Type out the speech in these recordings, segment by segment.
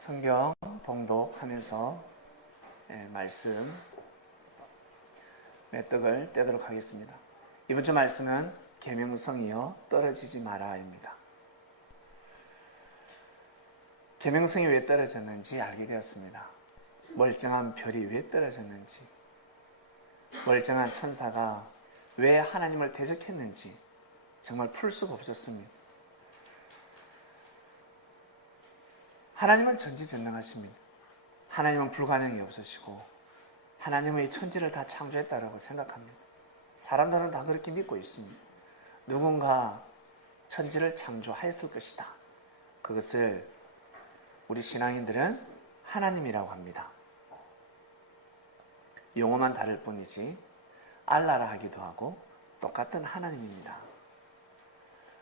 성경 봉독하면서 말씀 메떡을 떼도록 하겠습니다. 이번 주 말씀은 계명성이여 떨어지지 마라입니다. 계명성이 왜 떨어졌는지 알게 되었습니다. 멀쩡한 별이 왜 떨어졌는지, 멀쩡한 천사가 왜 하나님을 대적했는지 정말 풀 수가 없었습니다. 하나님은 전지전능하십니다. 하나님은 불가능이 없으시고 하나님은 이 천지를 다 창조했다라고 생각합니다. 사람들은 다 그렇게 믿고 있습니다. 누군가 천지를 창조하였을 것이다. 그것을 우리 신앙인들은 하나님이라고 합니다. 용어만 다를 뿐이지 알라라 하기도 하고 똑같은 하나님입니다.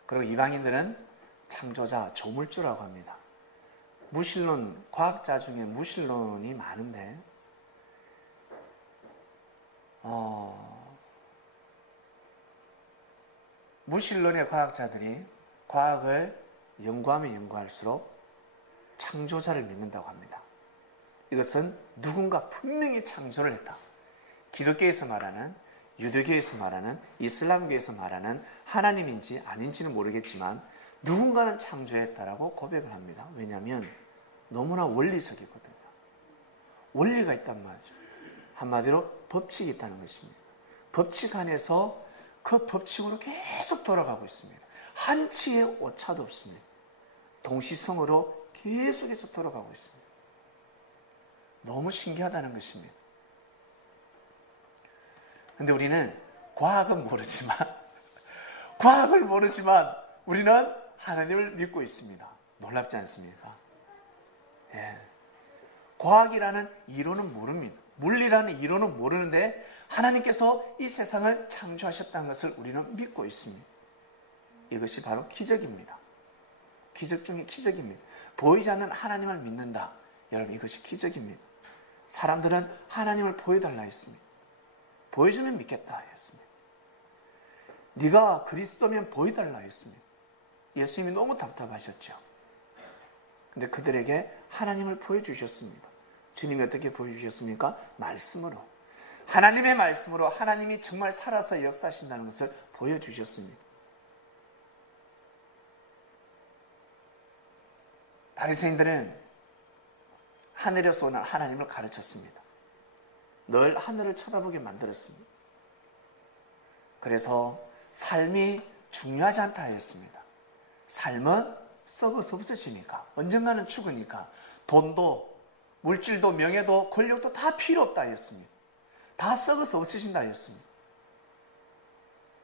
그리고 이방인들은 창조자, 조물주라고 합니다. 무신론, 과학자 중에 무신론이 많은데 무신론의 과학자들이 과학을 연구하면 연구할수록 창조자를 믿는다고 합니다. 이것은 누군가 분명히 창조를 했다. 기독교에서 말하는, 유대교에서 말하는, 이슬람교에서 말하는 하나님인지 아닌지는 모르겠지만 누군가는 창조했다라고 고백을 합니다. 왜냐하면 너무나 원리적이거든요. 원리가 있단 말이죠. 한마디로 법칙이 있다는 것입니다. 법칙 안에서 그 법칙으로 계속 돌아가고 있습니다. 한치의 오차도 없습니다. 동시성으로 계속해서 돌아가고 있습니다. 너무 신기하다는 것입니다. 그런데 우리는 과학을 모르지만 우리는 하나님을 믿고 있습니다. 놀랍지 않습니까? 예. 과학이라는 이론은 모릅니다. 물리라는 이론은 모르는데 하나님께서 이 세상을 창조하셨다는 것을 우리는 믿고 있습니다. 이것이 바로 기적입니다. 기적 중에 기적입니다. 보이지 않는 하나님을 믿는다. 여러분, 이것이 기적입니다. 사람들은 하나님을 보여달라 했습니다. 보여주면 믿겠다 했습니다. 네가 그리스도면 보여달라 했습니다. 예수님이 너무 답답하셨죠. 근데 그들에게 하나님을 보여주셨습니다. 주님이 어떻게 보여주셨습니까? 말씀으로. 하나님의 말씀으로 하나님이 정말 살아서 역사하신다는 것을 보여주셨습니다. 바리새인들은 하늘에서 오는 하나님을 가르쳤습니다. 늘 하늘을 쳐다보게 만들었습니다. 그래서 삶이 중요하지 않다 했습니다. 삶은 썩어서 없어지니까, 언젠가는 죽으니까 돈도 물질도 명예도 권력도 다 필요 없다 했습니다. 다 썩어서 없어진다 했습니다.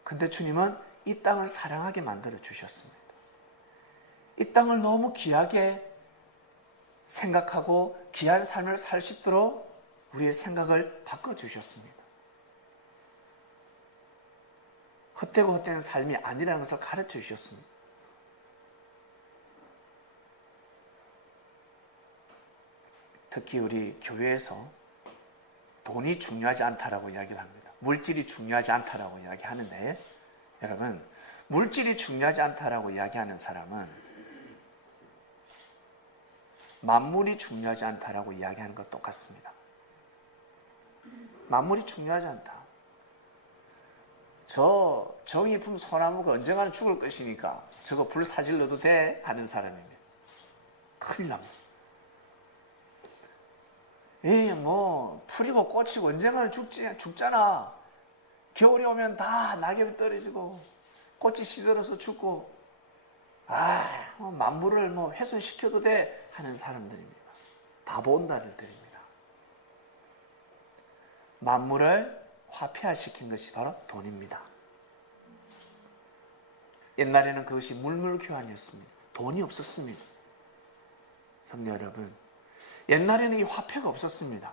근데 주님은 이 땅을 사랑하게 만들어 주셨습니다. 이 땅을 너무 귀하게 생각하고 귀한 삶을 살 수 있도록 우리의 생각을 바꿔주셨습니다. 헛되고 헛되는 삶이 아니라는 것을 가르쳐 주셨습니다. 특히 우리 교회에서 돈이 중요하지 않다라고 이야기를 합니다. 물질이 중요하지 않다라고 이야기하는데, 여러분, 물질이 중요하지 않다라고 이야기하는 사람은 만물이 중요하지 않다라고 이야기하는 것 똑같습니다. 만물이 중요하지 않다. 저 정의품 소나무가 언젠가는 죽을 것이니까 저거 불 사질러도 돼? 하는 사람입니다. 큰일 납니다. 풀이고 꽃이고 언젠가는 죽잖아. 겨울이 오면 다 낙엽이 떨어지고 꽃이 시들어서 죽고 만물을 훼손시켜도 돼? 하는 사람들입니다. 바보 온달들입니다. 만물을 화폐화시킨 것이 바로 돈입니다. 옛날에는 그것이 물물교환이었습니다. 돈이 없었습니다. 성도 여러분, 옛날에는 이 화폐가 없었습니다.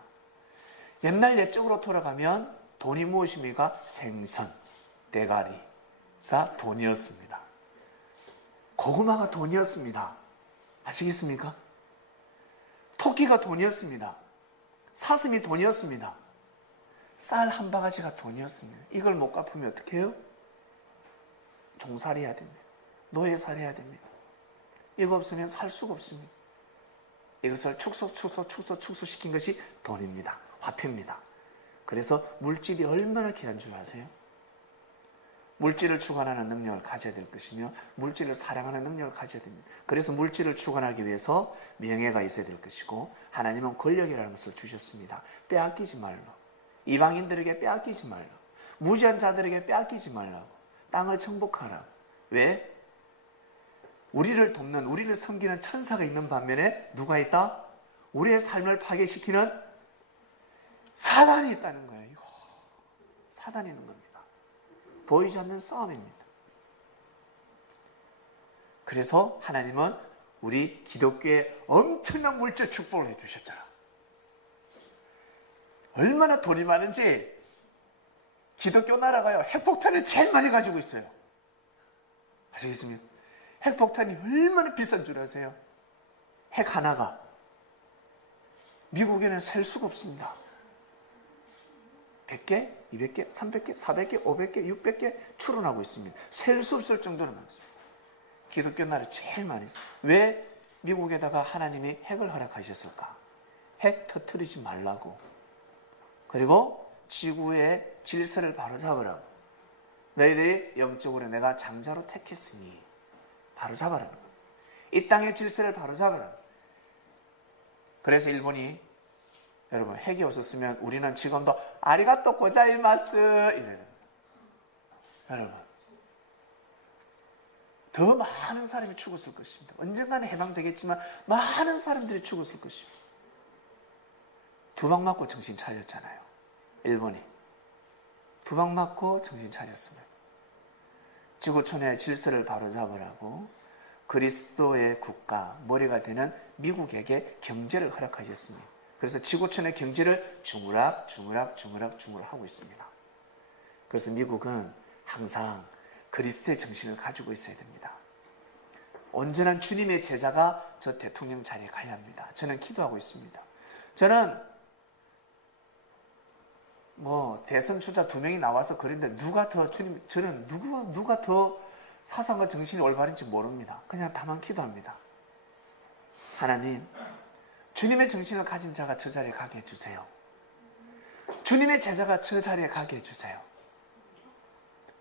옛날 옛적으로 돌아가면 돈이 무엇입니까? 생선, 대가리가 돈이었습니다. 고구마가 돈이었습니다. 아시겠습니까? 토끼가 돈이었습니다. 사슴이 돈이었습니다. 쌀 한 바가지가 돈이었습니다. 이걸 못 갚으면 어떻게 해요? 종살이 해야 됩니다. 노예살이 해야 됩니다. 이거 없으면 살 수가 없습니다. 이것을 축소시킨 것이 돈입니다. 화폐입니다. 그래서 물질이 얼마나 귀한 줄 아세요? 물질을 주관하는 능력을 가져야 될 것이며 물질을 사랑하는 능력을 가져야 됩니다. 그래서 물질을 주관하기 위해서 명예가 있어야 될 것이고 하나님은 권력이라는 것을 주셨습니다. 빼앗기지 말로. 이방인들에게 빼앗기지 말로. 무지한 자들에게 빼앗기지 말라고. 땅을 정복하라. 왜? 우리를 돕는, 우리를 섬기는 천사가 있는 반면에 누가 있다? 우리의 삶을 파괴시키는 사단이 있다는 거예요. 이거 사단이 있는 겁니다. 보이지 않는 싸움입니다. 그래서 하나님은 우리 기독교에 엄청난 물질 축복을 해주셨잖아. 얼마나 돈이 많은지 기독교 나라가요 핵폭탄을 제일 많이 가지고 있어요. 아시겠습니까? 핵폭탄이 얼마나 비싼 줄 아세요? 핵 하나가 미국에는 셀 수가 없습니다. 100개, 200개, 300개, 400개, 500개, 600개 출원하고 있습니다. 셀 수 없을 정도로 많습니다. 기독교 나라 제일 많이 있어요. 왜 미국에다가 하나님이 핵을 허락하셨을까? 핵 터뜨리지 말라고. 그리고 지구의 질서를 바로잡으라고. 너희들이 영적으로 내가 장자로 택했으니 바로잡아라. 이 땅의 질서를 바로잡아라. 그래서 일본이 여러분 핵이 없었으면 우리는 지금도 아리가또 고자이마스 이래요. 여러분 더 많은 사람이 죽었을 것입니다. 언젠가는 해방되겠지만 많은 사람들이 죽었을 것입니다. 두 방 맞고 정신 차렸잖아요. 일본이 두 방 맞고 정신 차렸습니다. 지구촌의 질서를 바로잡으라고 그리스도의 국가 머리가 되는 미국에게 경제를 허락하셨습니다. 그래서 지구촌의 경제를 주무락 하고 있습니다. 그래서 미국은 항상 그리스도의 정신을 가지고 있어야 됩니다. 온전한 주님의 제자가 저 대통령 자리에 가야 합니다. 저는 기도하고 있습니다. 저는 대선 주자 2명이 나와서 그런데 저는 누가 더 사상과 정신이 올바른지 모릅니다. 그냥 다만 기도합니다. 하나님, 주님의 정신을 가진 자가 저 자리에 가게 해주세요. 주님의 제자가 저 자리에 가게 해주세요.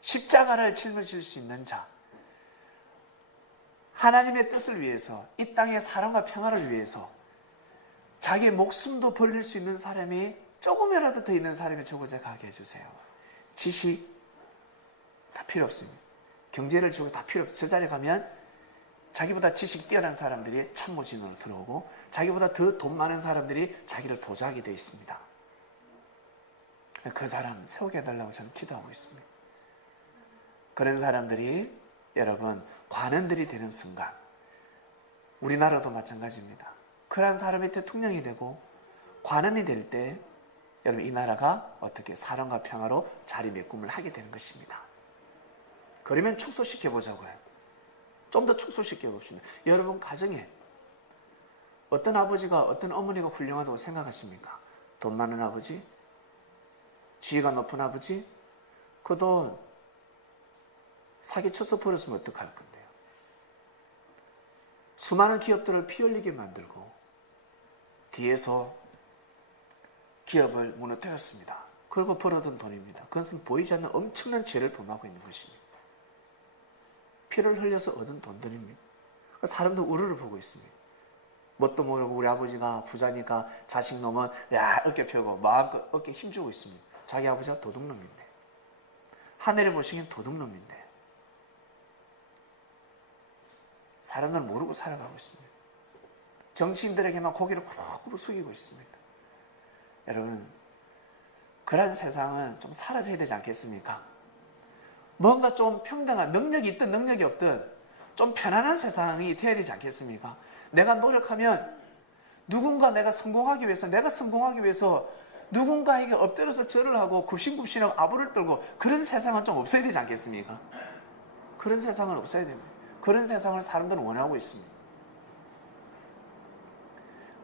십자가를 짊어질 수 있는 자, 하나님의 뜻을 위해서, 이 땅의 사랑과 평화를 위해서 자기의 목숨도 버릴 수 있는 사람이 조금이라도 더 있는 사람이 저곳에 가게 해주세요. 지식 다 필요 없습니다. 경제를 주고 다 필요 없어요. 저 자리에 가면 자기보다 지식 뛰어난 사람들이 참모진으로 들어오고 자기보다 더 돈 많은 사람들이 자기를 보좌하게 되어 있습니다. 그 사람 세우게 해달라고 저는 기도하고 있습니다. 그런 사람들이 여러분 관원들이 되는 순간 우리나라도 마찬가지입니다. 그런 사람이 대통령이 되고 관원이 될 때 여러분 이 나라가 어떻게 사랑과 평화로 자리매김을 하게 되는 것입니다. 그러면 축소시켜보자고요. 좀 더 축소시켜 봅시다. 여러분 가정에 어떤 아버지가 어떤 어머니가 훌륭하다고 생각하십니까? 돈 많은 아버지? 지위가 높은 아버지? 그 돈 사기쳐서 버렸으면 어떡할 건데요? 수많은 기업들을 피 흘리게 만들고 뒤에서 기업을 무너뜨렸습니다. 그리고 벌어둔 돈입니다. 그것은 보이지 않는 엄청난 죄를 범하고 있는 것입니다. 피를 흘려서 얻은 돈들입니다. 사람도 우르르 보고 있습니다. 뭣도 모르고 우리 아버지가 부자니까 자식 놈은 어깨 펴고 마음껏 어깨 힘주고 있습니다. 자기 아버지가 도둑놈인데 하늘에 보시기엔 도둑놈인데 사람들은 모르고 살아가고 있습니다. 정치인들에게만 고개를 굽고 숙이고 있습니다. 여러분 그런 세상은 좀 사라져야 되지 않겠습니까? 뭔가 좀 평등한 능력이 있든 능력이 없든 좀 편안한 세상이 돼야 되지 않겠습니까? 내가 노력하면 누군가 내가 성공하기 위해서 누군가에게 엎드려서 절을 하고 굽신굽신하고 아부를 떨고 그런 세상은 좀 없어야 되지 않겠습니까? 그런 세상은 없어야 됩니다. 그런 세상을 사람들은 원하고 있습니다.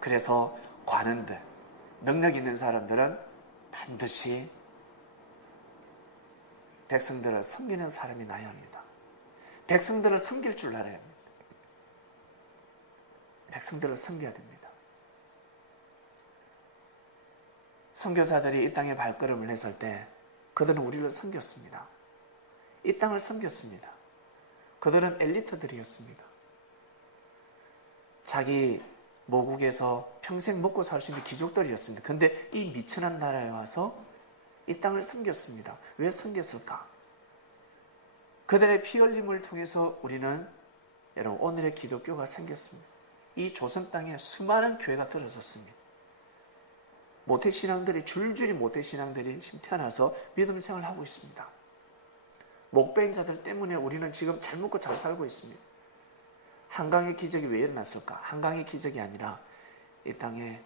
그래서 관원들, 능력 있는 사람들은 반드시 백성들을 섬기는 사람이 나야 합니다. 백성들을 섬길 줄 알아야 합니다. 백성들을 섬겨야 됩니다. 선교사들이 이 땅에 발걸음을 했을 때 그들은 우리를 섬겼습니다. 이 땅을 섬겼습니다. 그들은 엘리트들이었습니다. 자기 모국에서 평생 먹고 살 수 있는 귀족들이었습니다. 근데 이 미천한 나라에 와서 이 땅을 섬겼습니다. 왜 섬겼을까? 그들의 피 흘림을 통해서 우리는 여러분 오늘의 기독교가 생겼습니다. 이 조선 땅에 수많은 교회가 들어섰습니다. 모태신앙들이 줄줄이 모태신앙들이 지금 태어나서 믿음 생활을 하고 있습니다. 목배인 자들 때문에 우리는 지금 잘 먹고 잘 살고 있습니다. 한강의 기적이 왜 일어났을까? 한강의 기적이 아니라 이 땅에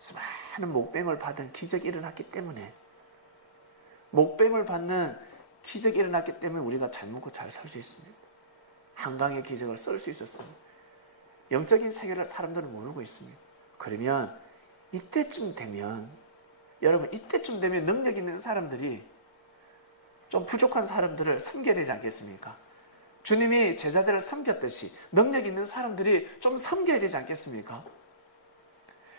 수많은 목뱀을 받은 기적이 일어났기 때문에, 목뱀을 받는 기적이 일어났기 때문에 우리가 잘 먹고 잘 살 수 있습니다. 한강의 기적을 쓸 수 있었습니다. 영적인 세계를 사람들은 모르고 있습니다. 그러면 이때쯤 되면, 여러분 이때쯤 되면 능력 있는 사람들이 좀 부족한 사람들을 섬겨야 되지 않겠습니까? 주님이 제자들을 섬겼듯이 능력 있는 사람들이 좀 섬겨야 되지 않겠습니까?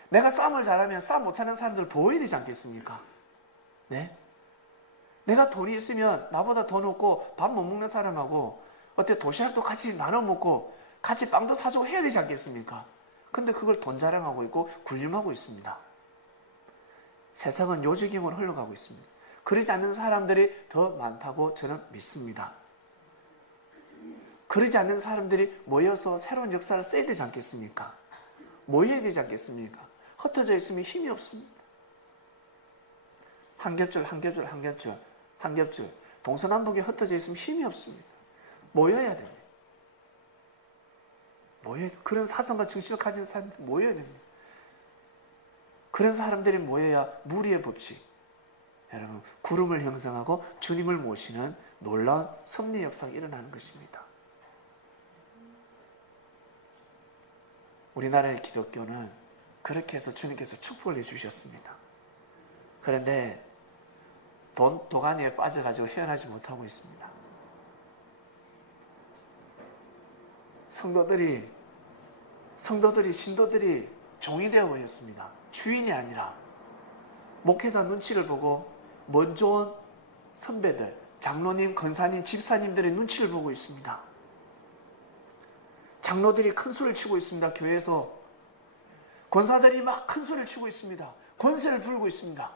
내가 싸움을 잘하면 싸움 못하는 사람들을 보호해야 되지 않겠습니까? 네? 내가 돈이 있으면 나보다 돈 없고 밥 못 먹는 사람하고 어때 도시락도 같이 나눠 먹고 같이 빵도 사주고 해야 되지 않겠습니까? 근데 그걸 돈 자랑하고 있고 굴림하고 있습니다. 세상은 요지경으로 흘러가고 있습니다. 그러지 않는 사람들이 더 많다고 저는 믿습니다. 그러지 않는 사람들이 모여서 새로운 역사를 써야 되지 않겠습니까? 모여야 되지 않겠습니까? 흩어져 있으면 힘이 없습니다. 한 겹줄 한 겹줄 한 겹줄 한 겹줄 동서남북에 흩어져 있으면 힘이 없습니다. 모여야 됩니다. 그런 사성과 정신을 가진 사람들이 모여야 됩니다. 그런 사람들이 모여야 무리의 법칙, 여러분 구름을 형성하고 주님을 모시는 놀라운 섭리 역사가 일어나는 것입니다. 우리나라의 기독교는 그렇게 해서 주님께서 축복을 해주셨습니다. 그런데 도가니에 빠져가지고 헤어나지 못하고 있습니다. 신도들이 종이 되어 버렸습니다. 주인이 아니라 목회자 눈치를 보고 먼저 온 선배들, 장로님, 권사님, 집사님들의 눈치를 보고 있습니다. 장로들이 큰 소리를 치고 있습니다. 교회에서 권사들이 막 큰 소리를 치고 있습니다. 권세를 부르고 있습니다.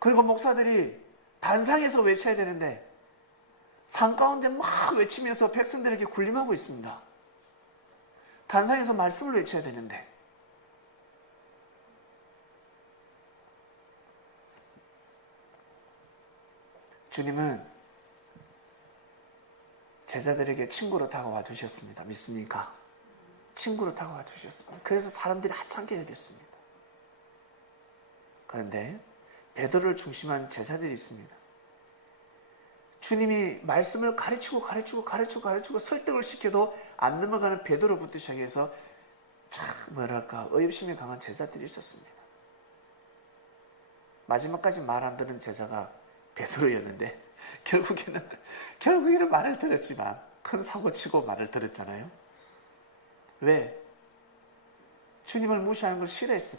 그리고 목사들이 단상에서 외쳐야 되는데 산 가운데 막 외치면서 백성들에게 군림하고 있습니다. 단상에서 말씀을 외쳐야 되는데 주님은 제자들에게 친구로 다가와 주셨습니다. 믿습니까? 친구로 다가와 주셨습니다. 그래서 사람들이 하찮게 여겼습니다. 그런데 베드로를 중심한 제자들이 있습니다. 주님이 말씀을 가르치고 설득을 시켜도 안 넘어가는 베드로부터 시작해서 참 의협심이 강한 제자들이 있었습니다. 마지막까지 말 안 듣는 제자가 베드로였는데 결국에는 말을 들었지만 큰 사고치고 말을 들었잖아요. 왜? 주님을 무시하는 걸 싫어했어.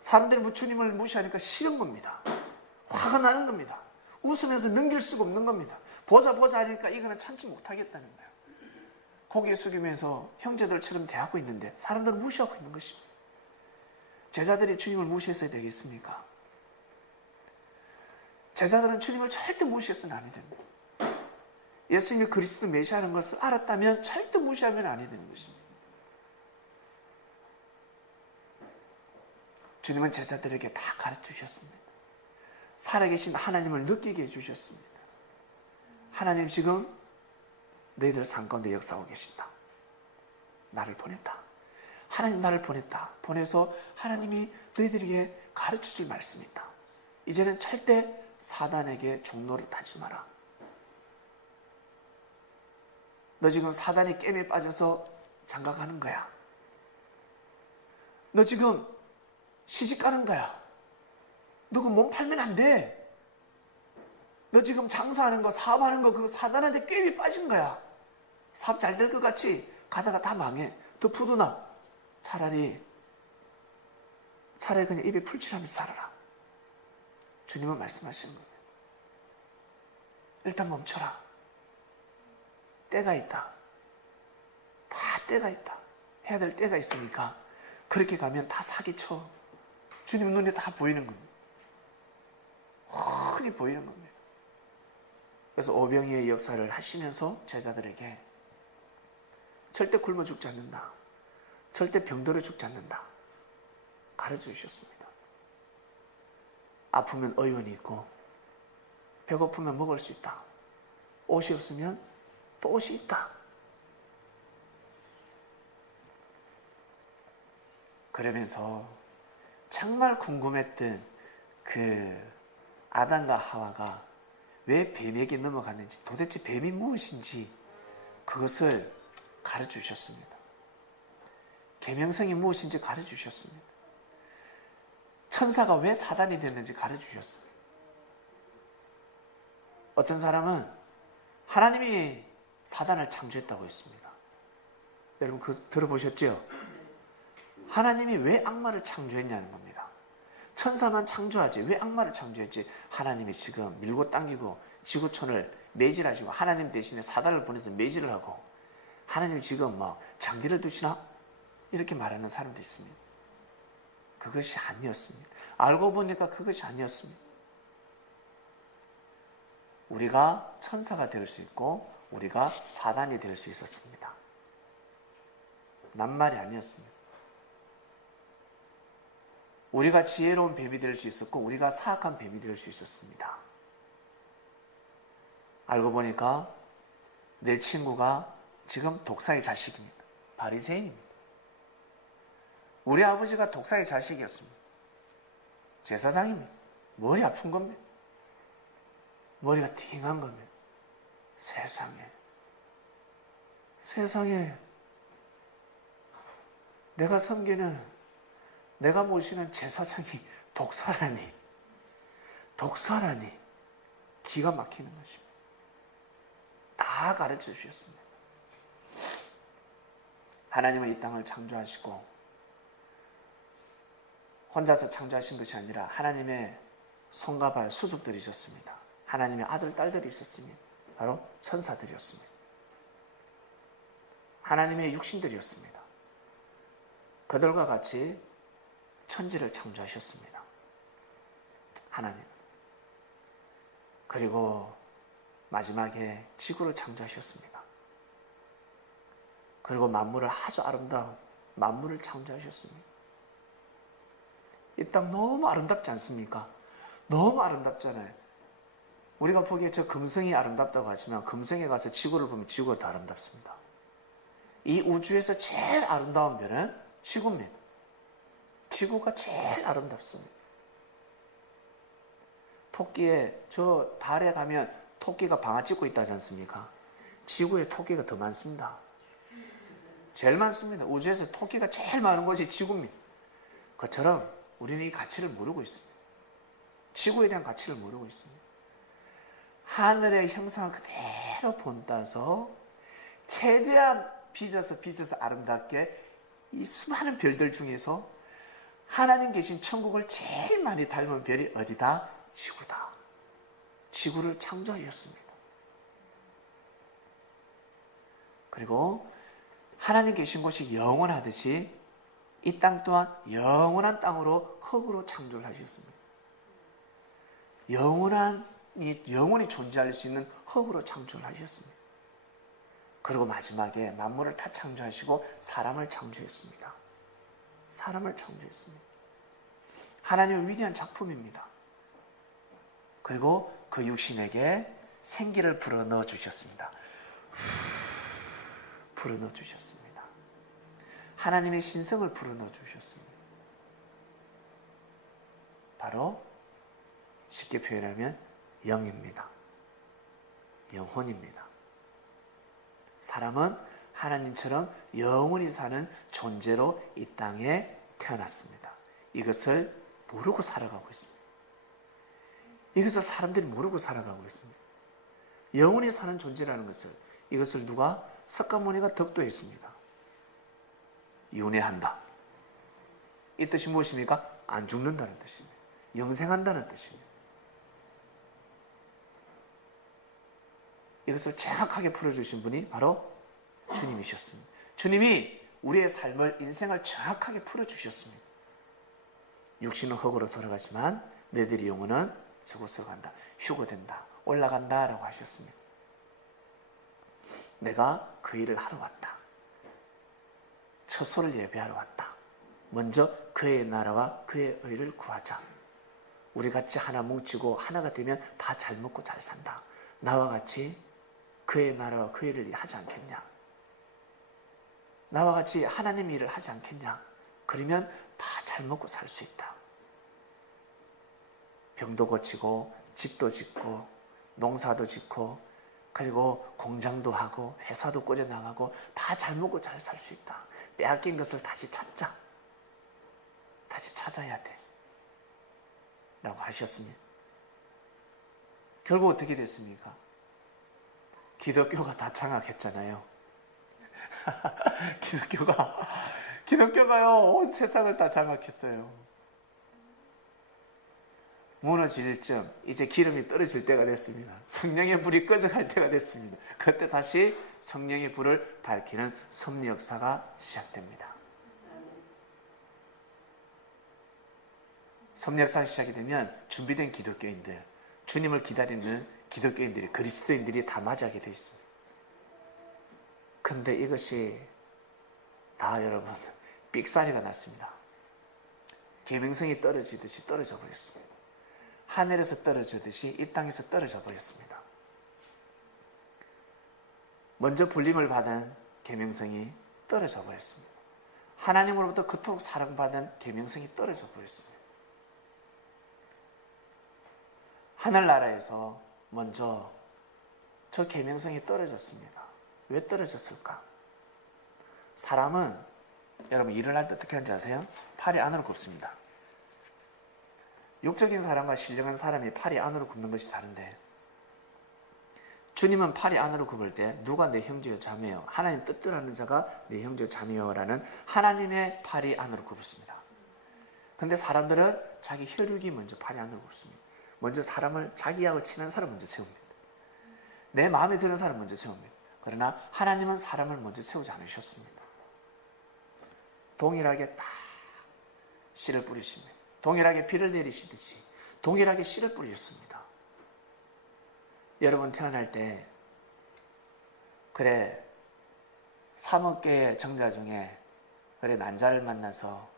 사람들이 주님을 무시하니까 싫은 겁니다. 화가 나는 겁니다. 웃으면서 넘길 수가 없는 겁니다. 보자 하니까 이거는 참지 못하겠다는 거예요. 고개 숙이면서 형제들처럼 대하고 있는데 사람들은 무시하고 있는 것입니다. 제자들이 주님을 무시했어야 되겠습니까? 제자들은 주님을 절대 무시해서는 아니 됩니다. 예수님이 그리스도 메시아라는 것을 알았다면 절대 무시하면 아니 되는 것입니다. 주님은 제자들에게 다 가르쳐 주셨습니다. 살아계신 하나님을 느끼게 해주셨습니다. 하나님 지금 너희들 삶 가운데 역사하고 계신다. 나를 보냈다. 하나님 나를 보냈다. 보내서 하나님이 너희들에게 가르쳐줄 말씀이 있다. 이제는 절대 사단에게 종로를 타지 마라. 너 지금 사단의 게임에 빠져서 장가가는 거야. 너 지금 시집 가는 거야. 너 그 몸 팔면 안 돼. 너 지금 장사하는 거, 사업하는 거, 그거 사단한테 꿰입이 빠진 거야. 사업 잘 될 것 같이 가다가 다 망해. 더 부도나. 차라리 그냥 입에 풀칠하면서 살아라. 주님은 말씀하시는 거예요. 일단 멈춰라. 때가 있다. 다 때가 있다. 해야 될 때가 있으니까 그렇게 가면 다 사기쳐. 주님 눈에 다 보이는 겁니다. 흔히 보이는 겁니다. 그래서 오병이의 역사를 하시면서 제자들에게 절대 굶어 죽지 않는다. 절대 병들어 죽지 않는다. 가르쳐 주셨습니다. 아프면 의원이 있고 배고프면 먹을 수 있다. 옷이 없으면 또 옷이 있다. 그러면서 정말 궁금했던 그 아담과 하와가 왜 뱀에게 넘어갔는지, 도대체 뱀이 무엇인지 그것을 가르쳐 주셨습니다. 계명성이 무엇인지 가르쳐 주셨습니다. 천사가 왜 사단이 됐는지 가르쳐 주셨습니다. 어떤 사람은 하나님이 사단을 창조했다고 했습니다. 여러분 들어보셨죠? 하나님이 왜 악마를 창조했냐는 겁니다. 천사만 창조하지 왜 악마를 창조했지? 하나님이 지금 밀고 당기고 지구촌을 매질하시고 하나님 대신에 사단을 보내서 매질을 하고 하나님이 지금 뭐 장기를 두시나? 이렇게 말하는 사람도 있습니다. 그것이 아니었습니다. 알고 보니까 그것이 아니었습니다. 우리가 천사가 될 수 있고 우리가 사단이 될 수 있었습니다. 낱말이 아니었습니다. 우리가 지혜로운 뱀이 될 수 있었고 우리가 사악한 뱀이 될 수 있었습니다. 알고 보니까 내 친구가 지금 독사의 자식입니다. 바리새인입니다. 우리 아버지가 독사의 자식이었습니다. 제사장입니다. 머리 아픈 겁니다. 머리가 띵한 겁니다. 세상에 내가 섬기는 내가 모시는 제사장이 독사라니 기가 막히는 것입니다. 다 가르쳐 주셨습니다. 하나님은 이 땅을 창조하시고 혼자서 창조하신 것이 아니라 하나님의 손과 발 수속들이셨습니다. 하나님의 아들, 딸들이 있었습니다. 바로 천사들이었습니다. 하나님의 육신들이었습니다. 그들과 같이 천지를 창조하셨습니다. 하나님. 그리고 마지막에 지구를 창조하셨습니다. 그리고 만물을 아주 아름다운 만물을 창조하셨습니다. 이 땅 너무 아름답지 않습니까? 너무 아름답잖아요. 우리가 보기에 저 금성이 아름답다고 하지만 금성에 가서 지구를 보면 지구가 더 아름답습니다. 이 우주에서 제일 아름다운 별은 지구입니다. 지구가 제일 아름답습니다. 토끼에 저 달에 가면 토끼가 방아 찧고 있다지 않습니까? 지구에 토끼가 더 많습니다. 제일 많습니다. 우주에서 토끼가 제일 많은 곳이 지구입니다. 그처럼 우리는 이 가치를 모르고 있습니다. 지구에 대한 가치를 모르고 있습니다. 하늘의 형상을 그대로 본따서 최대한 빚어서 아름답게 이 수많은 별들 중에서 하나님 계신 천국을 제일 많이 닮은 별이 어디다? 지구다. 지구를 창조하셨습니다. 그리고 하나님 계신 곳이 영원하듯이 이 땅 또한 영원한 땅으로 흙으로 창조를 하셨습니다. 영원히 존재할 수 있는 흙으로 창조를 하셨습니다. 그리고 마지막에 만물을 다 창조하시고 사람을 창조했습니다. 사람을 창조했습니다. 하나님의 위대한 작품입니다. 그리고 그 육신에게 생기를 불어넣어 주셨습니다. 불어넣어 주셨습니다. 하나님의 신성을 불어넣어 주셨습니다. 바로 쉽게 표현하면 영입니다. 영혼입니다. 사람은 하나님처럼 영원히 사는 존재로 이 땅에 태어났습니다. 이것을 모르고 살아가고 있습니다. 이것을 사람들이 모르고 살아가고 있습니다. 영원히 사는 존재라는 것을, 이것을 누가 석가모니가 덕도했습니다. 윤회한다. 이 뜻이 무엇입니까? 안 죽는다는 뜻입니다. 영생한다는 뜻입니다. 이것을 정확하게 풀어주신 분이 바로 주님이셨습니다. 주님이 우리의 삶을, 인생을 정확하게 풀어주셨습니다. 육신은 흙으로 돌아가지만 너희들의 영혼은 저곳으로 간다. 휴거된다. 올라간다 라고 하셨습니다. 내가 그 일을 하러 왔다. 처소를 예배하러 왔다. 먼저 그의 나라와 그의 의를 구하자. 우리 같이 하나 뭉치고 하나가 되면 다 잘 먹고 잘 산다. 나와 같이 그의 나라와 그의 일을 하지 않겠냐? 나와 같이 하나님의 일을 하지 않겠냐? 그러면 다 잘 먹고 살 수 있다. 병도 고치고 집도 짓고 농사도 짓고 그리고 공장도 하고 회사도 꾸려나가고 다 잘 먹고 잘 살 수 있다. 빼앗긴 것을 다시 찾자. 다시 찾아야 돼. 라고 하셨습니다. 결국 어떻게 됐습니까? 기독교가 다 장악했잖아요. 기독교가요, 온 세상을 다 장악했어요. 무너질 점, 이제 기름이 떨어질 때가 됐습니다. 성령의 불이 꺼져갈 때가 됐습니다. 그때 다시 성령의 불을 밝히는 섭리 역사가 시작됩니다. 섭리 역사가 시작이 되면 준비된 기독교인들, 주님을 기다리는 기독교인들이, 그리스도인들이 다 맞이하게 되어 있습니다. 근데 이것이 다 여러분 삑사리가 났습니다. 계명성이 떨어지듯이 떨어져 버렸습니다. 하늘에서 떨어지듯이 이 땅에서 떨어져 버렸습니다. 먼저 불림을 받은 계명성이 떨어져 버렸습니다. 하나님으로부터 그토록 사랑받은 계명성이 떨어져 버렸습니다. 하늘나라에서 먼저 저 계명성이 떨어졌습니다. 왜 떨어졌을까? 사람은 여러분 일어날 때 어떻게 하는지 아세요? 팔이 안으로 굽습니다. 육적인 사람과 신령한 사람이 팔이 안으로 굽는 것이 다른데, 주님은 팔이 안으로 굽을 때 누가 내 형제여 자매여, 하나님 뜻대로 하는 자가 내 형제여 자매여라는 하나님의 팔이 안으로 굽습니다. 근데 사람들은 자기 혈육이 먼저 팔이 안으로 굽습니다. 먼저 사람을, 자기하고 친한 사람 먼저 세웁니다. 내 마음에 드는 사람 먼저 세웁니다. 그러나 하나님은 사람을 먼저 세우지 않으셨습니다. 동일하게 딱 씨를 뿌리십니다. 동일하게 비를 내리시듯이 동일하게 씨를 뿌리셨습니다. 여러분 태어날 때 그래 3억 개의 정자 중에 그래 난자를 만나서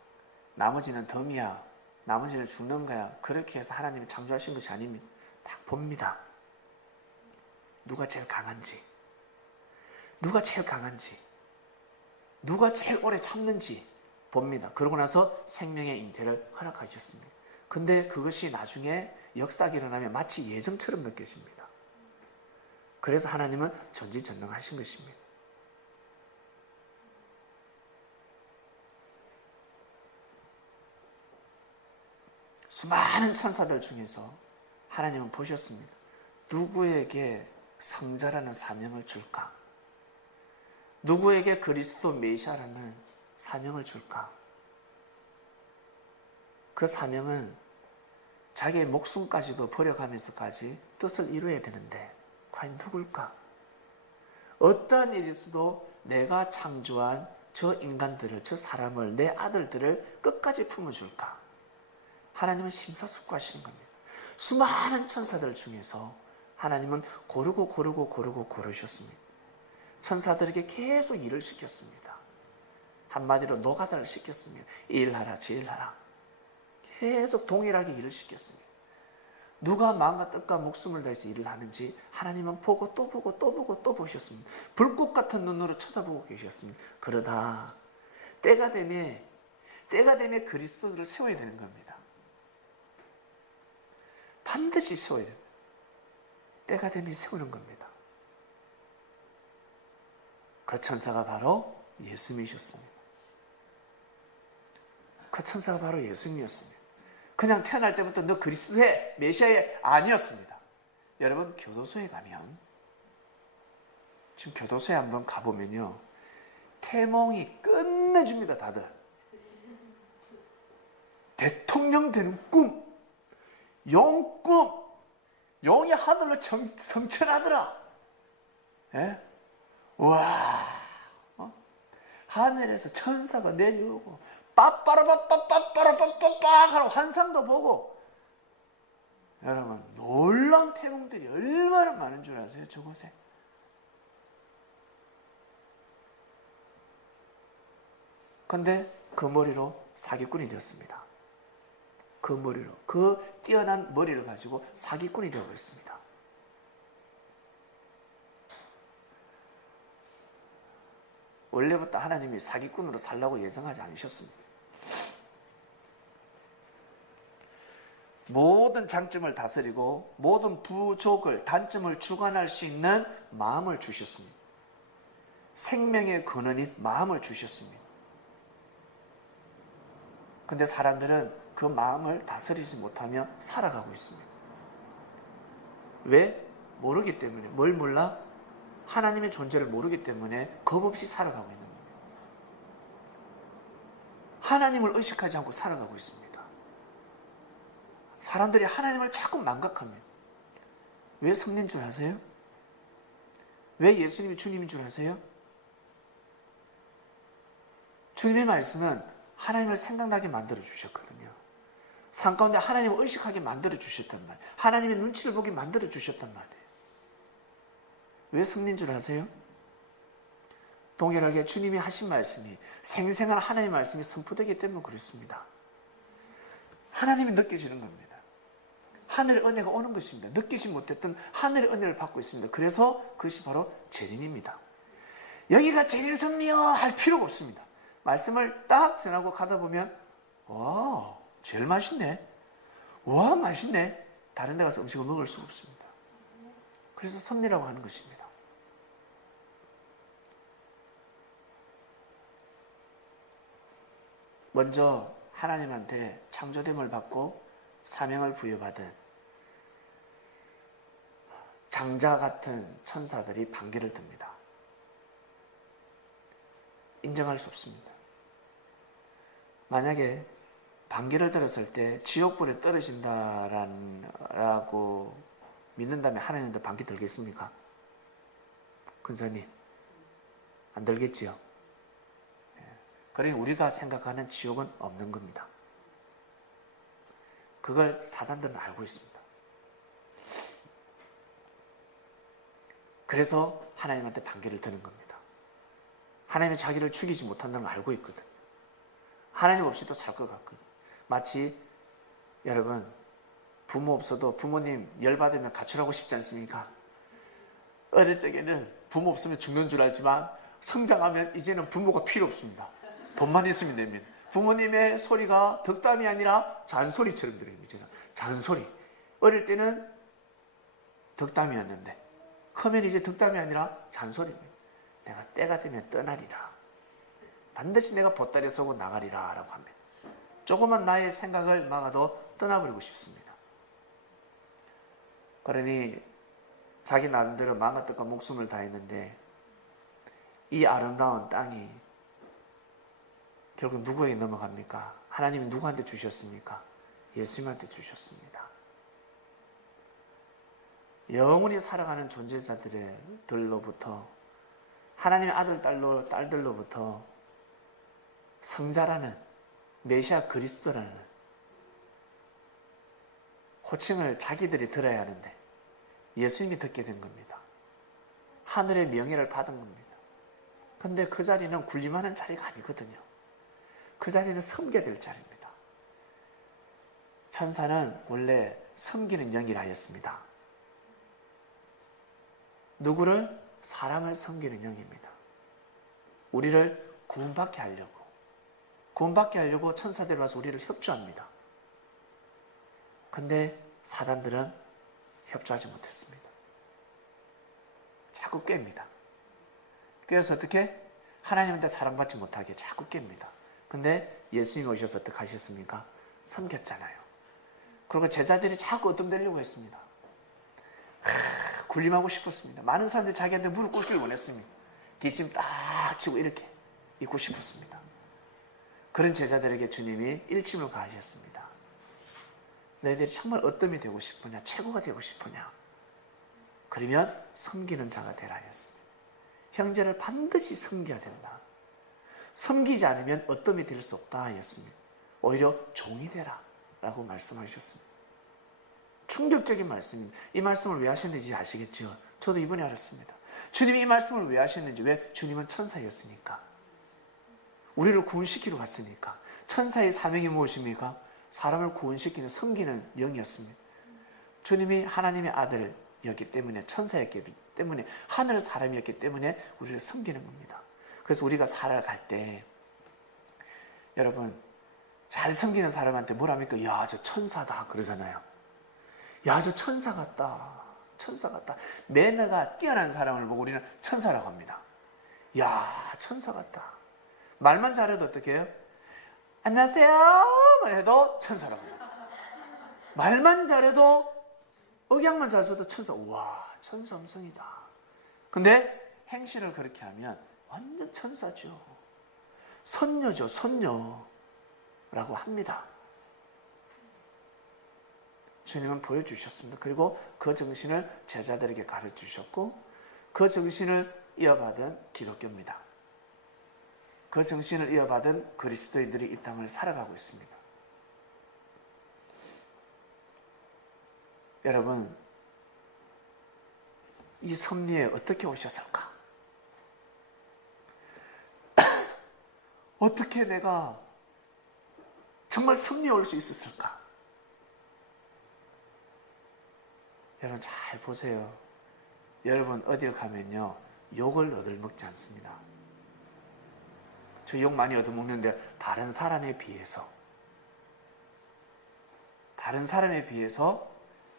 나머지는 덤이야, 나머지는 죽는 거야, 그렇게 해서 하나님이 창조하신 것이 아닙니다. 딱 봅니다. 누가 제일 강한지, 누가 제일 강한지, 누가 제일 오래 참는지 봅니다. 그러고 나서 생명의 잉태를 허락하셨습니다. 근데 그것이 나중에 역사가 일어나면 마치 예정처럼 느껴집니다. 그래서 하나님은 전지전능하신 것입니다. 수많은 천사들 중에서 하나님은 보셨습니다. 누구에게 성자라는 사명을 줄까? 누구에게 그리스도 메시아라는 사명을 줄까? 그 사명은 자기의 목숨까지도 버려가면서까지 뜻을 이루어야 되는데 과연 누굴까? 어떠한 일이 있어도 내가 창조한 저 인간들을, 저 사람을, 내 아들들을 끝까지 품어줄까? 하나님은 심사숙고하시는 겁니다. 수많은 천사들 중에서 하나님은 고르셨습니다. 천사들에게 계속 일을 시켰습니다. 한마디로 노가다를 시켰습니다. 일하라, 일하라. 계속 동일하게 일을 시켰습니다. 누가 마음과 뜻과 목숨을 다해서 일을 하는지 하나님은 보고 또 보고 또 보고 또 보셨습니다. 불꽃 같은 눈으로 쳐다보고 계셨습니다. 그러다 때가 되면 그리스도를 세워야 되는 겁니다. 반드시 세워야 됩니다. 때가 되면 세우는 겁니다. 그 천사가 바로 예수님이셨습니다. 그 천사가 바로 예수님이었습니다. 그냥 태어날 때부터 너 그리스도의 메시아의 아니었습니다. 여러분 교도소에 가면, 지금 교도소에 한번 가보면요, 태몽이 끝내줍니다. 다들 대통령 되는 꿈, 용꿈, 용이 하늘로 성천하더라. 예? 와, 하늘에서 천사가 내려오고 빠빠라빠빠빠빠라빠빠빠 하는 환상도 보고, 여러분 놀라운 태몽들이 얼마나 많은 줄 아세요? 저곳에. 근데 그 머리로 사기꾼이 되었습니다. 그 머리로, 그 뛰어난 머리를 가지고 사기꾼이 되어버렸습니다. 원래부터 하나님이 사기꾼으로 살라고 예정하지 않으셨습니다. 모든 장점을 다스리고 모든 부족을, 단점을 주관할 수 있는 마음을 주셨습니다. 생명의 근원인 마음을 주셨습니다. 근데 사람들은 그 마음을 다스리지 못하며 살아가고 있습니다. 왜? 모르기 때문에. 뭘 몰라? 하나님의 존재를 모르기 때문에 겁없이 살아가고 있는 겁니다. 하나님을 의식하지 않고 살아가고 있습니다. 사람들이 하나님을 자꾸 망각합니다. 왜 성령인 줄 아세요? 왜 예수님이 주님인 줄 아세요? 주님의 말씀은 하나님을 생각나게 만들어 주셨거든요. 삶 가운데 하나님을 의식하게 만들어 주셨단 말이에요. 하나님의 눈치를 보게 만들어 주셨단 말이에요. 왜 성령인 줄 아세요? 동일하게 주님이 하신 말씀이, 생생한 하나님의 말씀이 선포되기 때문에 그렇습니다. 하나님이 느껴지는 겁니다. 하늘의 은혜가 오는 것입니다. 느끼지 못했던 하늘의 은혜를 받고 있습니다. 그래서 그것이 바로 재림입니다. 여기가 재림 섭리요 할 필요가 없습니다. 말씀을 딱 전하고 가다 보면, 와, 제일 맛있네. 와, 맛있네. 다른 데 가서 음식을 먹을 수가 없습니다. 그래서 섭리라고 하는 것입니다. 먼저 하나님한테 창조됨을 받고 사명을 부여받은 장자 같은 천사들이 반기를 듭니다. 인정할 수 없습니다. 만약에 반기를 들었을 때 지옥불에 떨어진다라고 믿는다면 하나님도 반기 들겠습니까? 근사님, 안 들겠지요? 그러니 우리가 생각하는 지옥은 없는 겁니다. 그걸 사단들은 알고 있습니다. 그래서 하나님한테 반기를 드는 겁니다. 하나님이 자기를 죽이지 못한다는 걸 알고 있거든. 하나님 없이도 살 것 같거든. 마치 여러분, 부모 없어도 부모님 열받으면 가출하고 싶지 않습니까? 어릴 적에는 부모 없으면 죽는 줄 알지만 성장하면 이제는 부모가 필요 없습니다. 돈만 있으면 됩니다. 부모님의 소리가 덕담이 아니라 잔소리처럼 들려요. 이제는 잔소리. 어릴 때는 덕담이었는데 크면 이제 덕담이 아니라 잔소리입니다. 내가 때가 되면 떠나리라. 반드시 내가 보따리 쏘고 나가리라 라고 합니다. 조금만 나의 생각을 막아도 떠나버리고 싶습니다. 그러니 자기 나름대로 마음과 뜻과 목숨을 다했는데 이 아름다운 땅이 결국 누구에게 넘어갑니까? 하나님이 누구한테 주셨습니까? 예수님한테 주셨습니다. 영원히 살아가는 존재자들로부터, 하나님의 아들, 딸들로부터 성자라는, 메시아 그리스도라는 호칭을 자기들이 들어야 하는데 예수님이 듣게 된 겁니다. 하늘의 명예를 받은 겁니다. 근데 그 자리는 군림하는 자리가 아니거든요. 그 자리는 섬겨야 될 자리입니다. 천사는 원래 섬기는 영이라 하였습니다. 누구를? 사람을 섬기는 영입니다. 우리를 구원받게 하려고 천사들이 와서 우리를 협조합니다. 근데 사단들은 협조하지 못했습니다. 자꾸 깹니다. 그래서 어떻게? 하나님한테 사랑받지 못하게 자꾸 깹니다. 근데 예수님이 오셔서 어떻게 하셨습니까? 섬겼잖아요. 그리고 제자들이 자꾸 어둠되려고 했습니다. 군림하고 싶었습니다. 많은 사람들이 자기한테 무릎 꿇기를 원했습니다. 기침 딱 치고 이렇게 있고 싶었습니다. 그런 제자들에게 주님이 일침을 가하셨습니다. 너희들이 정말 어떤이 되고 싶으냐? 최고가 되고 싶으냐? 그러면 섬기는 자가 되라 하였습니다. 형제를 반드시 섬겨야 된다. 섬기지 않으면 어떤이 될 수 없다 하였습니다. 오히려 종이 되라 라고 말씀하셨습니다. 충격적인 말씀입니다. 이 말씀을 왜 하셨는지 아시겠죠? 저도 이번에 알았습니다. 주님이 이 말씀을 왜 하셨는지. 왜? 주님은 천사였으니까. 우리를 구원시키러 갔으니까. 천사의 사명이 무엇입니까? 사람을 구원시키는 섬기는 영이었습니다. 주님이 하나님의 아들이었기 때문에, 천사였기 때문에, 하늘 사람이었기 때문에 우리를 섬기는 겁니다. 그래서 우리가 살아갈 때 여러분 잘 섬기는 사람한테 뭐랍니까? 야, 저 천사다 그러잖아요. 야, 저 천사 같다. 천사 같다. 매너가 뛰어난 사람을 보고 우리는 천사라고 합니다. 야, 천사 같다. 말만 잘해도 어떻게 해요? 안녕하세요 해도 천사라고 해요. 말만 잘해도, 억양만 잘 써도 천사. 우와, 천사음성이다. 근데 행실을 그렇게 하면 완전 천사죠. 선녀죠, 선녀라고 합니다. 주님은 보여주셨습니다. 그리고 그 정신을 제자들에게 가르치셨고, 그 정신을 이어받은 기독교입니다. 그 정신을 이어받은 그리스도인들이 이 땅을 살아가고 있습니다. 여러분, 이 섭리에 어떻게 오셨을까? 어떻게 내가 정말 섭리에 올 수 있었을까? 여러분 잘 보세요. 여러분 어딜 가면요, 욕을 얻어먹지 않습니다. 저 욕 많이 얻어먹는데 다른 사람에 비해서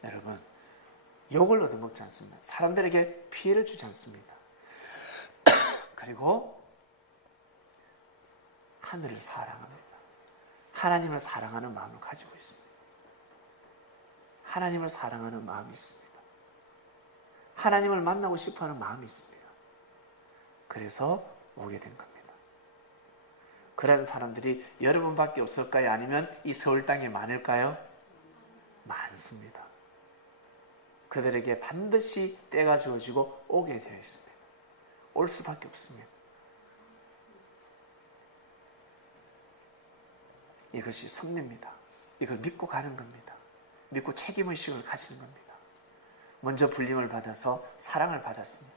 여러분 욕을 얻어먹지 않습니다. 사람들에게 피해를 주지 않습니다. 그리고 하늘을 사랑합니다. 하나님을 사랑하는 마음을 가지고 있습니다. 하나님을 사랑하는 마음이 있습니다. 하나님을 만나고 싶어하는 마음이 있습니다. 그래서 오게 된 겁니다. 그런 사람들이 여러분밖에 없을까요? 아니면 이 서울 땅에 많을까요? 많습니다. 그들에게 반드시 때가 주어지고 오게 되어 있습니다. 올 수밖에 없습니다. 이것이 섭리입니다. 이걸 믿고 가는 겁니다. 믿고 책임의식을 가지는 겁니다. 먼저 불림을 받아서 사랑을 받았습니다.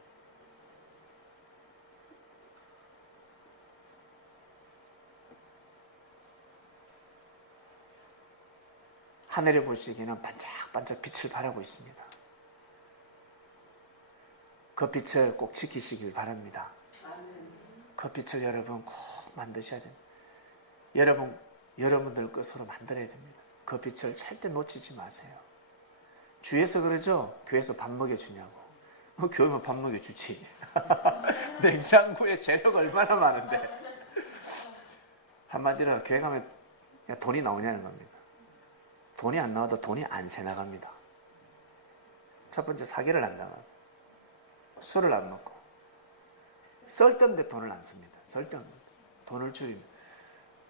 하늘에 보시기에는 반짝반짝 빛을 발하고 있습니다. 그 빛을 꼭 지키시길 바랍니다. 그 빛을 여러분 꼭 만드셔야 됩니다. 여러분들 것으로 만들어야 됩니다. 그 빛을 절대 놓치지 마세요. 주에서 그러죠? 교회에서 밥 먹여주냐고. 교회면 밥 먹여주지. 냉장고에 재료가 얼마나 많은데. 한마디로 교회 가면 그냥 돈이 나오냐는 겁니다. 돈이 안 나와도 돈이 안 새 나갑니다. 첫 번째, 사기를 안 당하고, 술을 안 먹고, 쓸데없는데 돈을 안 씁니다. 쓸데없는 돈을 줄입니다.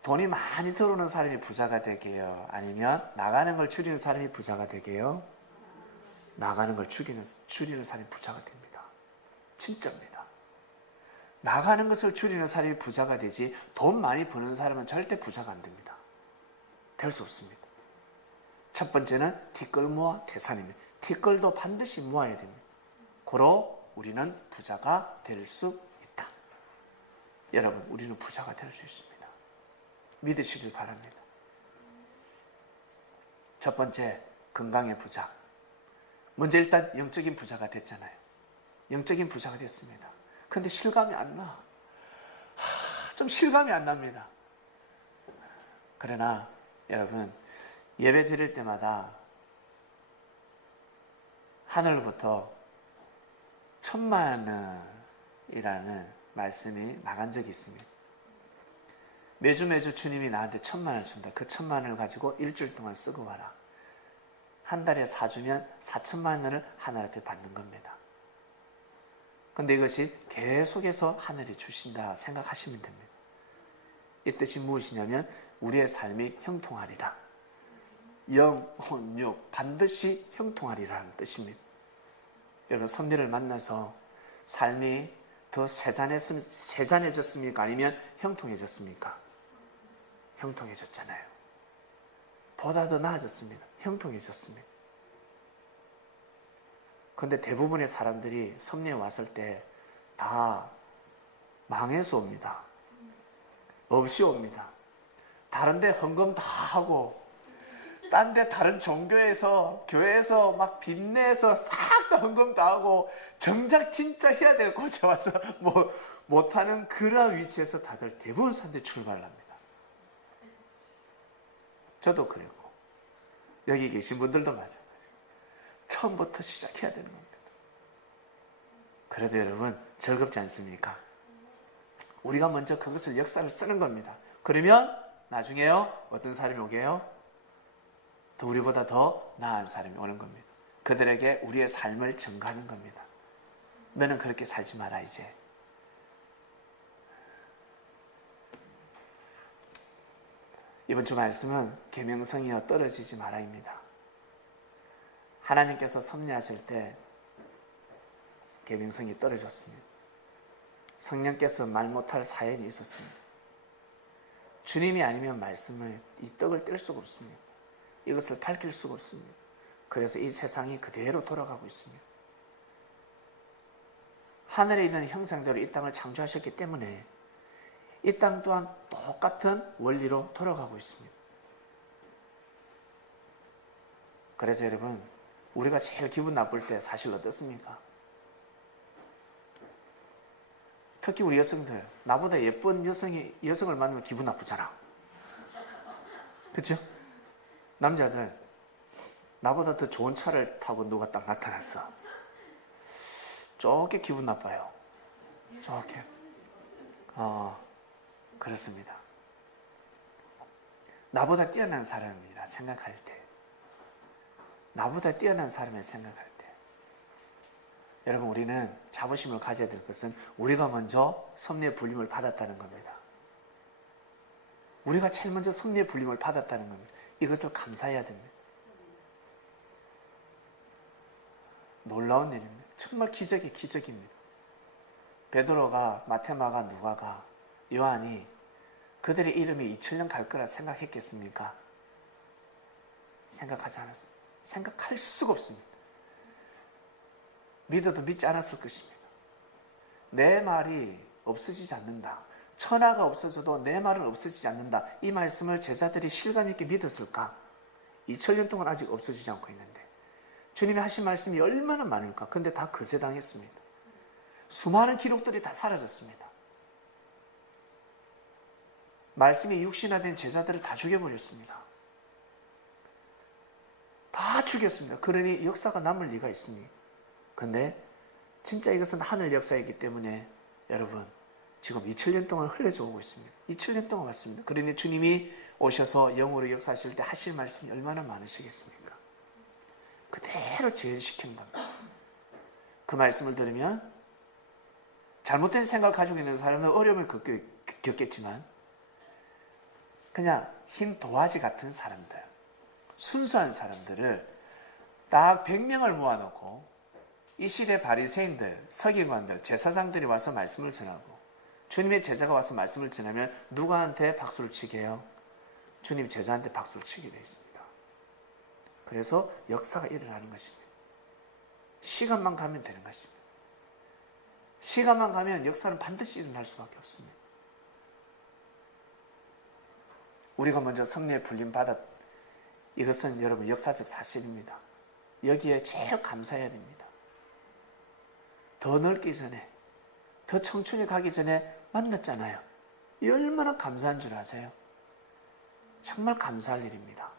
돈이 많이 들어오는 사람이 부자가 되게요? 아니면 나가는 걸 줄이는 사람이 부자가 되게요? 나가는 걸 줄이는 사람이 부자가 됩니다. 진짜입니다. 나가는 것을 줄이는 사람이 부자가 되지, 돈 많이 버는 사람은 절대 부자가 안 됩니다. 될 수 없습니다. 첫 번째는 티끌 모아 태산입니다. 티끌도 반드시 모아야 됩니다. 고로 우리는 부자가 될 수 있다. 여러분, 우리는 부자가 될 수 있습니다. 믿으시길 바랍니다. 첫 번째, 건강의 부자. 먼저 일단 영적인 부자가 됐잖아요. 영적인 부자가 됐습니다. 근데 실감이 안 나. 좀 실감이 안 납니다. 그러나 여러분, 예배 드릴 때마다 하늘로부터 1000만 원이라는 말씀이 나간 적이 있습니다. 매주 주님이 나한테 1000만 원을 준다. 그 1000만 원을 가지고 일주일 동안 쓰고 와라. 한 달에 사주면 4000만 원을 하늘 앞에 받는 겁니다. 근데 이것이 계속해서 하늘이 주신다 생각하시면 됩니다. 이 뜻이 무엇이냐면 우리의 삶이 형통하리라. 영, 혼, 육 반드시 형통하리라는 뜻입니다. 여러분 섭리를 만나서 삶이 더 세잔해졌습니까? 아니면 형통해졌습니까? 형통해졌잖아요. 보다 더 나아졌습니다. 형통해졌습니다. 그런데 대부분의 사람들이 섭리에 왔을 때 다 망해서 옵니다. 없이 옵니다. 다른데 헌금 다 하고 딴 데 다른 종교에서 교회에서 막 빚내서 싹 다 헌금 다 하고 정작 진짜 해야 될 곳에 와서 뭐 못하는 그런 위치에서 다들 대부분 사람들이 출발을 합니다. 저도 그랬고 여기 계신 분들도 마찬가지예요. 처음부터 시작해야 되는 겁니다. 그래도 여러분 즐겁지 않습니까? 우리가 먼저 그것을 역사를 쓰는 겁니다. 그러면 나중에요 어떤 사람이 오게요? 더 우리보다 더 나은 사람이 오는 겁니다. 그들에게 우리의 삶을 증거하는 겁니다. 너는 그렇게 살지 마라 이제. 이번 주 말씀은 계명성이여 떨어지지 마라입니다. 하나님께서 섭리하실 때 계명성이 떨어졌습니다. 성령께서 말 못할 사연이 있었습니다. 주님이 아니면 말씀을 이 떡을 뗄 수가 없습니다. 이것을 밝힐 수가 없습니다. 그래서 이 세상이 그대로 돌아가고 있습니다. 하늘에 있는 형상대로 이 땅을 창조하셨기 때문에 이 땅 또한 똑같은 원리로 돌아가고 있습니다. 그래서 여러분 우리가 제일 기분 나쁠 때 사실 어떻습니까? 특히 우리 여성들 나보다 예쁜 여성을 만나면 기분 나쁘잖아. 그렇죠? 남자들 나보다 더 좋은 차를 타고 누가 딱 나타났어. 좋게 기분 나빠요. 좋게. 그렇습니다. 나보다 뛰어난 사람이라 생각할 때, 나보다 뛰어난 사람을 생각할 때, 여러분 우리는 자부심을 가져야 될 것은 우리가 먼저 섭리의 불림을 받았다는 겁니다. 우리가 제일 먼저 섭리의 불림을 받았다는 겁니다. 이것을 감사해야 됩니다. 놀라운 일입니다. 정말 기적입니다. 베드로가, 마테마가, 누가가, 요한이 그들의 이름이 2000년 갈 거라 생각했겠습니까? 생각하지 않았습니다. 생각할 수가 없습니다. 믿어도 믿지 않았을 것입니다. 내 말이 없어지지 않는다. 천하가 없어져도 내 말은 없어지지 않는다. 이 말씀을 제자들이 실감 있게 믿었을까? 2000년 동안 아직 없어지지 않고 있는데 주님이 하신 말씀이 얼마나 많을까? 근데 다 거세당했습니다. 수많은 기록들이 다 사라졌습니다. 말씀이 육신화된 제자들을 다 죽여버렸습니다. 다 죽였습니다. 그러니 역사가 남을 리가 있습니까? 근데 진짜 이것은 하늘 역사이기 때문에 여러분 지금 2000년 동안 흘려져 오고 있습니다. 2000년 동안 왔습니다. 그러니 주님이 오셔서 영으로 역사하실 때 하실 말씀이 얼마나 많으시겠습니까? 그대로 재현시키는 겁니다. 그 말씀을 들으면 잘못된 생각을 가지고 있는 사람은 어려움을 겪겠지만 그냥 흰 도화지 같은 사람들, 순수한 사람들을 딱 100명을 모아놓고 이 시대 바리새인들, 서기관들, 제사장들이 와서 말씀을 전하고 주님의 제자가 와서 말씀을 전하면 누구한테 박수를 치게 해요? 주님 제자한테 박수를 치게 되어 있습니다. 그래서 역사가 일어나는 것입니다. 시간만 가면 되는 것입니다. 시간만 가면 역사는 반드시 일어날 수밖에 없습니다. 우리가 먼저 섭리의 불림 받았, 이것은 여러분 역사적 사실입니다. 여기에 제일 감사해야 됩니다. 더 넓기 전에, 더 청춘이 가기 전에 만났잖아요. 이 얼마나 감사한 줄 아세요? 정말 감사할 일입니다.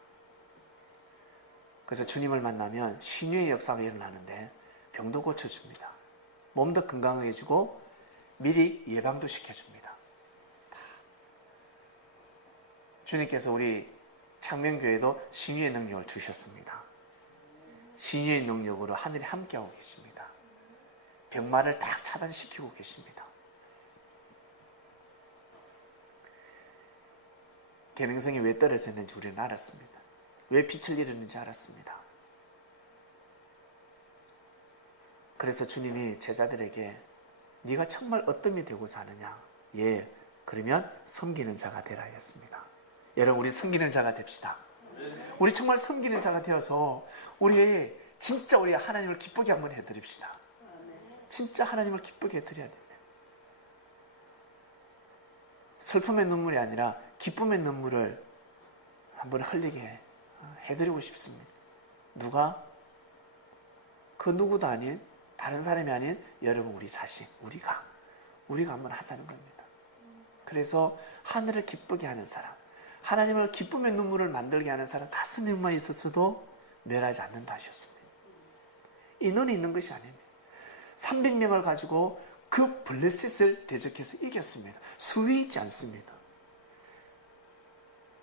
그래서 주님을 만나면 신유의 역사가 일어나는데 병도 고쳐줍니다. 몸도 건강해지고 미리 예방도 시켜줍니다. 주님께서 우리 창명교회도 신유의 능력을 주셨습니다. 신유의 능력으로 하늘이 함께하고 계십니다. 병마를 딱 차단시키고 계십니다. 계명성이 왜 떨어졌는지 우리는 알았습니다. 왜 빛을 잃었는지 알았습니다. 그래서 주님이 제자들에게 네가 정말 어떤 이 되고자 하느냐? 예, 그러면 섬기는 자가 되라 했습니다. 여러분, 우리 섬기는 자가 됩시다. 우리 정말 섬기는 자가 되어서 우리 진짜 우리 하나님을 기쁘게 한번 해드립시다. 진짜 하나님을 기쁘게 해드려야 됩니다. 슬픔의 눈물이 아니라 기쁨의 눈물을 한번 흘리게 해드리고 싶습니다. 누가? 그 누구도 아닌 다른 사람이 아닌 여러분, 우리 자신, 우리가 한번 하자는 겁니다. 그래서 하늘을 기쁘게 하는 사람, 하나님을 기쁨의 눈물을 만들게 하는 사람 5명만 있었어도 멸하지 않는다 하셨습니다. 인원이 있는 것이 아닙니다. 300명을 가지고 그 블레셋을 대적해서 이겼습니다. 수위 있지 않습니다.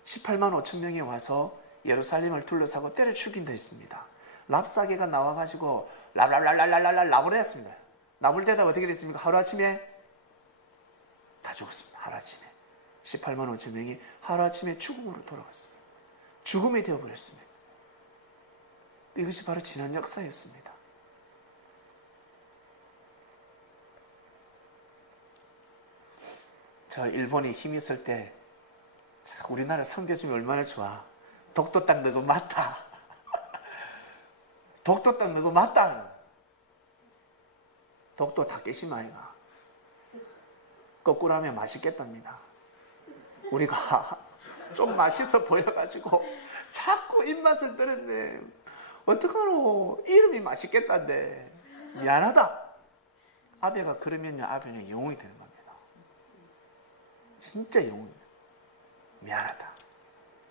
18만 5천 명이 와서 예루살렘을 둘러싸고 때려 죽인다 했습니다. 랍사개가 나와가지고 랍을 했습니다. 랍을 대다가 어떻게 됐습니까? 하루아침에 다 죽었습니다. 하루아침에 18만 5천 명이 하루아침에 죽음으로 돌아갔습니다. 죽음이 되어버렸습니다. 이것이 바로 지난 역사였습니다. 저 일본이 힘이 있을 때 우리나라 섬겨주면 얼마나 좋아. 독도 땅 너도 맞다. 독도 땅 너도 맞다. 독도 다케시마이가 거꾸로 하면 맛있겠답니다. 우리가 좀 맛있어 보여가지고 자꾸 입맛을 들었네. 어떡하노? 이름이 맛있겠다는데 미안하다. 아베가 그러면요, 아베는 영웅이 되는 겁니다. 진짜 영웅입니다. 미안하다.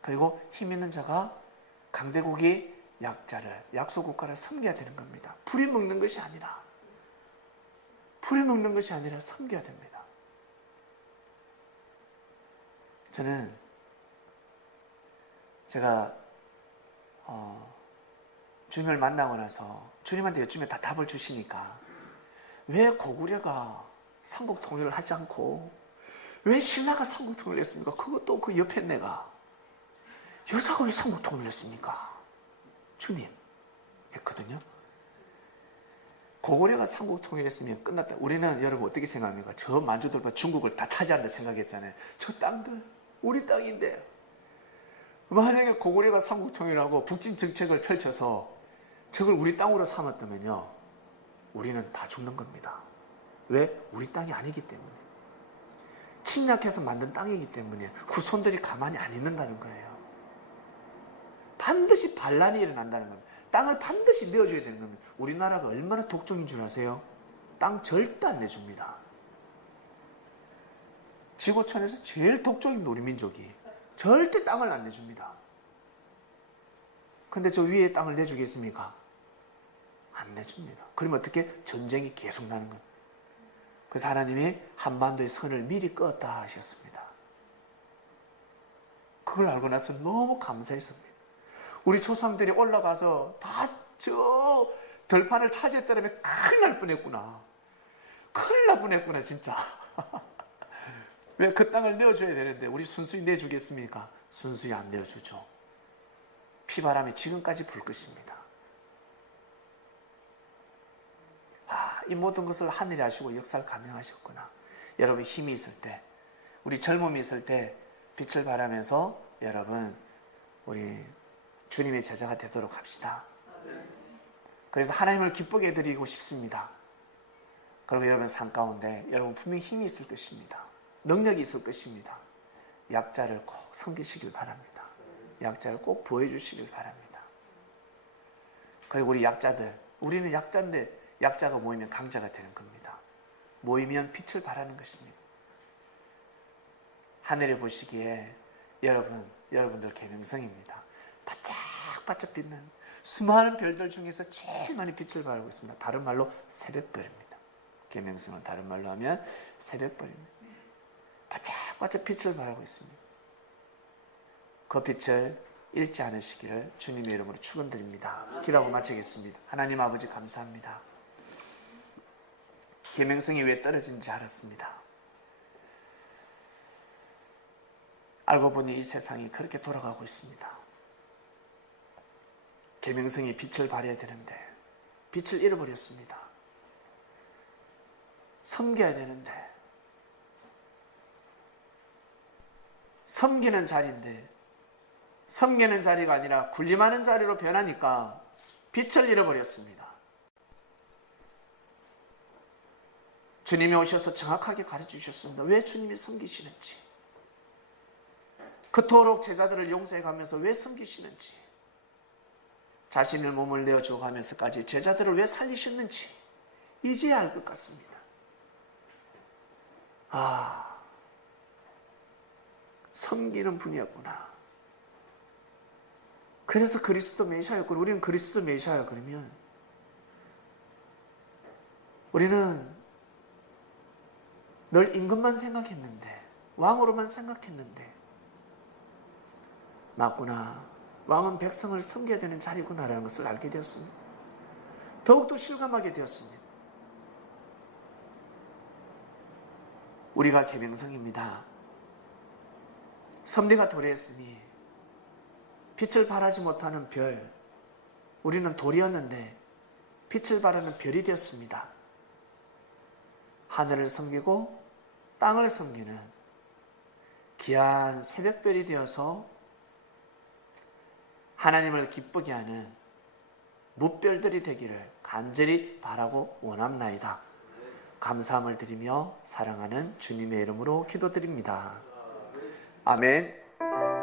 그리고 힘 있는 자가 강대국이 약자를, 약소국가를 섬겨야 되는 겁니다. 부려먹는 것이 아니라 섬겨야 됩니다. 저는 제가 주님을 만나고 나서 주님한테 여쭈면 다 답을 주시니까 왜 고구려가 삼국 통일을 하지 않고 왜 신라가 삼국 통일을 했습니까? 그것도 그 옆에 내가 여자가 왜 삼국 통일을 했습니까? 주님 했거든요. 고구려가 삼국 통일했으면 끝났다. 우리는 여러분 어떻게 생각합니까? 저 만주들과 중국을 다 차지한다 생각했잖아요. 저 땅들 우리 땅인데 만약에 고구려가 삼국 통일하고 북진 정책을 펼쳐서 저걸 우리 땅으로 삼았다면요, 우리는 다 죽는 겁니다. 왜? 우리 땅이 아니기 때문에. 침략해서 만든 땅이기 때문에 후손들이 가만히 안 있는다는 거예요. 반드시 반란이 일어난다는 겁니다. 땅을 반드시 내어줘야 되는 겁니다. 우리나라가 얼마나 독종인 줄 아세요? 땅 절대 안 내줍니다. 지구촌에서 제일 독종인 우리민족이 절대 땅을 안 내줍니다. 근데 저 위에 땅을 내주겠습니까? 안 내줍니다. 그러면 어떻게? 전쟁이 계속 나는 겁니다. 그래서 하나님이 한반도의 선을 미리 껐다 하셨습니다. 그걸 알고 나서 너무 감사했습니다. 우리 조상들이 올라가서 다 저 들판을 차지했다면 큰일 날 뻔했구나. 큰일 날 뻔했구나 진짜. 왜 그 땅을 내어줘야 되는데 우리 순수히 내주겠습니까? 순수히 안 내어주죠. 피바람이 지금까지 불 것입니다. 이 모든 것을 하늘이 아시고 역사를 감행하셨구나. 여러분 힘이 있을 때, 우리 젊음이 있을 때 빛을 발하면서 여러분 우리 주님의 제자가 되도록 합시다. 그래서 하나님을 기쁘게 드리고 싶습니다. 그리고 여러분 삶 가운데 여러분 분명히 힘이 있을 것입니다. 능력이 있을 것입니다. 약자를 꼭 섬기시길 바랍니다. 약자를 꼭 보여주시길 바랍니다. 그리고 우리 약자들, 우리는 약자인데 약자가 모이면 강자가 되는 겁니다. 모이면 빛을 발하는 것입니다. 하늘에 보시기에 여러분들 계명성입니다. 바짝바짝 빛나는 수많은 별들 중에서 제일 많이 빛을 발하고 있습니다. 다른 말로 새벽별입니다. 계명성은 다른 말로 하면 새벽별입니다. 바짝바짝 빛을 발하고 있습니다. 그 빛을 잃지 않으시기를 주님의 이름으로 축원드립니다. 기도하고 마치겠습니다. 하나님 아버지 감사합니다. 계명성이 왜 떨어진지 알았습니다. 알고 보니 이 세상이 그렇게 돌아가고 있습니다. 계명성이 빛을 발해야 되는데 빛을 잃어버렸습니다. 섬겨야 되는데 섬기는 자리인데 섬기는 자리가 아니라 군림하는 자리로 변하니까 빛을 잃어버렸습니다. 주님이 오셔서 정확하게 가르쳐주셨습니다. 왜 주님이 섬기시는지, 그토록 제자들을 용서해가면서 왜 섬기시는지, 자신의 몸을 내어주어가면서까지 제자들을 왜 살리셨는지 이제야 알 것 같습니다. 섬기는 분이었구나. 그래서 그리스도 메시아였고, 우리는 그리스도 메시아야. 그러면 우리는 늘 임금만 생각했는데, 왕으로만 생각했는데, 맞구나, 왕은 백성을 섬겨야 되는 자리구나라는 것을 알게 되었습니다. 더욱더 실감하게 되었습니다. 우리가 계명성입니다. 섬내가 도래했으니 빛을 발하지 못하는 별, 우리는 돌이었는데 빛을 발하는 별이 되었습니다. 하늘을 섬기고 땅을 섬기는 귀한 새벽별이 되어서 하나님을 기쁘게 하는 무별들이 되기를 간절히 바라고 원합나이다. 감사함을 드리며 사랑하는 주님의 이름으로 기도드립니다. 아멘.